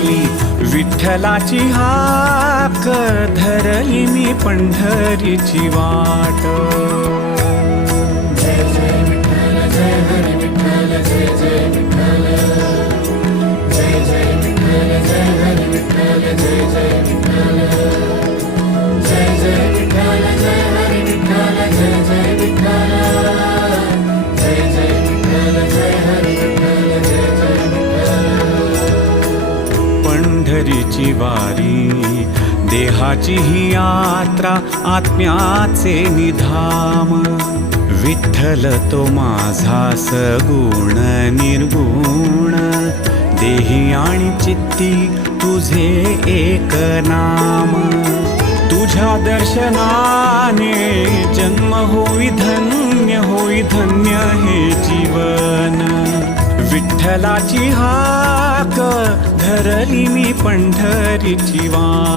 आली विठ्ठलाची हाक, धरली मी पंढरीची वाट. जय जय विठ्ठल जय हरी विठ्ठल जय जय विठ्ठल. जय जय विठ्ठल जय हरी विठ्ठल जय जय विठ्ठल. जय जय विठ्ठल जय हरी विठ्ठल जय जय विठ्ठल. जय जय विठ्ठल जय हरी विठ्ठल जय जय विठ्ठल. पंढरीची वारी देहाची ही यात्रा, आत्म्याचे निधाम. विठ्ठल तो माझा सगुण निर्गुण, देही आणि चित्ती तुझे एक नाम. तुझ्या दर्शनाने जन्म होई धन्य, होई धन्य हे जीवन. विठ्ठलाची हाक, धरली मी पंढरीची वाट.